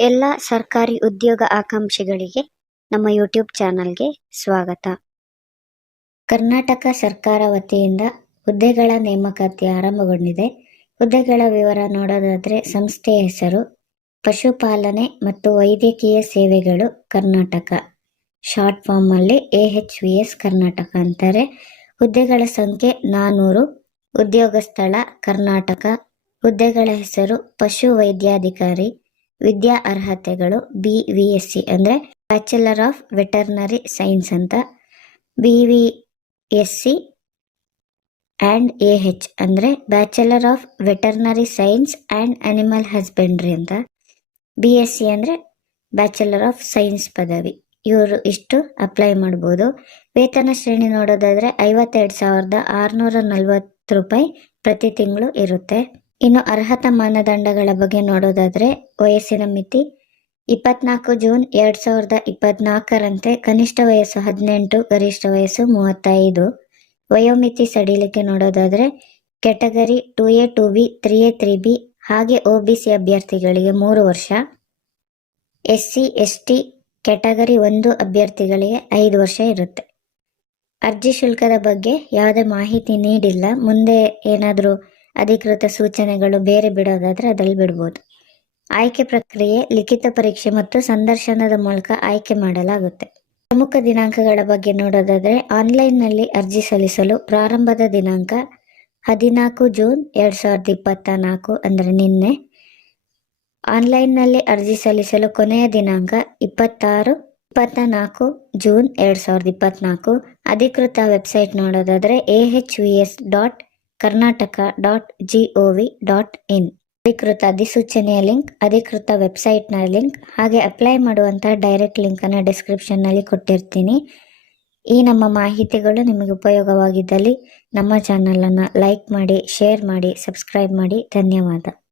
ಎಲ್ಲ ಸರ್ಕಾರಿ ಉದ್ಯೋಗ ಆಕಾಂಕ್ಷಿಗಳಿಗೆ ನಮ್ಮ ಯೂಟ್ಯೂಬ್ ಚಾನಲ್ಗೆ ಸ್ವಾಗತ. ಕರ್ನಾಟಕ ಸರ್ಕಾರ ವತಿಯಿಂದ ಹುದ್ದೆಗಳ ನೇಮಕಾತಿ ಆರಂಭಗೊಂಡಿದೆ. ಹುದ್ದೆಗಳ ವಿವರ ನೋಡೋದಾದರೆ ಸಂಸ್ಥೆಯ ಹೆಸರು, ಪಶುಪಾಲನೆ ಮತ್ತು ವೈದ್ಯಕೀಯ ಸೇವೆಗಳು ಕರ್ನಾಟಕ. ಶಾರ್ಟ್ ಫಾರ್ಮಲ್ಲಿ A H V S Karnataka ಅಂತಾರೆ. ಹುದ್ದೆಗಳ ಸಂಖ್ಯೆ ನಾನೂರು. ಉದ್ಯೋಗ ಸ್ಥಳ ಕರ್ನಾಟಕ. ಹುದ್ದೆಗಳ ಹೆಸರು ಪಶು ವೈದ್ಯಾಧಿಕಾರಿ. ವಿದ್ಯಾ ಅರ್ಹತೆಗಳು ಬಿ ವಿ ಎಸ್ ಸಿ ಅಂದರೆ ಬ್ಯಾಚುಲರ್ ಆಫ್ ವೆಟರ್ನರಿ ಸೈನ್ಸ್ ಅಂತ. B V S C and A H ಅಂದರೆ bachelor of veterinary science and animal husbandry ಅಂತ. ಬಿ ಎಸ್ ಸಿ ಅಂದರೆ ಬ್ಯಾಚುಲರ್ ಆಫ್ ಸೈನ್ಸ್ ಪದವಿ. ಇವರು ಇಷ್ಟು ಅಪ್ಲೈ ಮಾಡ್ಬೋದು. ವೇತನ ಶ್ರೇಣಿ ನೋಡೋದಾದರೆ ಐವತ್ತೆರಡು ಸಾವಿರದ ಆರುನೂರ ನಲ್ವತ್ತು ರೂಪಾಯಿ ಪ್ರತಿ ತಿಂಗಳು ಇರುತ್ತೆ. ಇನ್ನು ಅರ್ಹತಾ ಮಾನದಂಡಗಳ ಬಗ್ಗೆ ನೋಡೋದಾದ್ರೆ ವಯಸ್ಸಿನ ಮಿತಿ ಇಪ್ಪತ್ನಾಲ್ಕು ಜೂನ್ ಎರಡ್ ಸಾವಿರದ ಇಪ್ಪತ್ನಾಲ್ಕರಂತೆ ಕನಿಷ್ಠ ವಯಸ್ಸು ಹದಿನೆಂಟು, ಗರಿಷ್ಠ ವಯಸ್ಸು ಮೂವತ್ತೈದು. ವಯೋಮಿತಿ ಸಡಿಲಿಕೆ ನೋಡೋದಾದ್ರೆ category two A, two B, three A, three B, ಹಾಗೆ ಒ ಬಿ ಸಿ ಅಭ್ಯರ್ಥಿಗಳಿಗೆ ಮೂರು ವರ್ಷ. S C S T category ಒಂದು ಅಭ್ಯರ್ಥಿಗಳಿಗೆ ಐದು ವರ್ಷ ಇರುತ್ತೆ. ಅರ್ಜಿ ಶುಲ್ಕದ ಬಗ್ಗೆ ಯಾವುದೇ ಮಾಹಿತಿ ನೀಡಿಲ್ಲ. ಮುಂದೆ ಏನಾದರೂ ಅಧಿಕೃತ ಸೂಚನೆಗಳು ಬೇರೆ ಬಿಡೋದಾದರೆ ಅದರಲ್ಲಿ ಬಿಡ್ಬೋದು. ಆಯ್ಕೆ ಪ್ರಕ್ರಿಯೆ, ಲಿಖಿತ ಪರೀಕ್ಷೆ ಮತ್ತು ಸಂದರ್ಶನದ ಮೂಲಕ ಆಯ್ಕೆ ಮಾಡಲಾಗುತ್ತೆ. ಪ್ರಮುಖ ದಿನಾಂಕಗಳ ಬಗ್ಗೆ ನೋಡೋದಾದರೆ ಆನ್ಲೈನ್ನಲ್ಲಿ ಅರ್ಜಿ ಸಲ್ಲಿಸಲು ಪ್ರಾರಂಭದ ದಿನಾಂಕ ಹದಿನಾಲ್ಕು ಜೂನ್ ಎರಡು ಸಾವಿರದ ಇಪ್ಪತ್ತ ನಾಲ್ಕು ಅಂದರೆ ನಿನ್ನೆ. ಆನ್ಲೈನ್ನಲ್ಲಿ ಅರ್ಜಿ ಸಲ್ಲಿಸಲು ಕೊನೆಯ ದಿನಾಂಕ ಇಪ್ಪತ್ತಾರು ಇಪ್ಪತ್ತ ನಾಲ್ಕು ಜೂನ್ ಎರಡು ಸಾವಿರದ ಇಪ್ಪತ್ತ್ನಾಲ್ಕು ಅಧಿಕೃತ ವೆಬ್ಸೈಟ್ ನೋಡೋದಾದರೆ A H V S dot Karnataka dot G O V dot in. ಅಧಿಕೃತ ಅಧಿಸೂಚನೆಯ ಲಿಂಕ್, ಅಧಿಕೃತ ವೆಬ್ಸೈಟ್ನ ಲಿಂಕ್, ಹಾಗೆ ಅಪ್ಲೈ ಮಾಡುವಂಥ ಡೈರೆಕ್ಟ್ ಲಿಂಕನ್ನು ಡಿಸ್ಕ್ರಿಪ್ಷನ್ನಲ್ಲಿ ಕೊಟ್ಟಿರ್ತೀನಿ. ಈ ನಮ್ಮ ಮಾಹಿತಿಗಳು ನಿಮಗೆ ಉಪಯೋಗವಾಗಿದ್ದಲ್ಲಿ ನಮ್ಮ ಚಾನಲನ್ನು ಲೈಕ್ ಮಾಡಿ, ಶೇರ್ ಮಾಡಿ, ಸಬ್ಸ್ಕ್ರೈಬ್ ಮಾಡಿ. ಧನ್ಯವಾದ.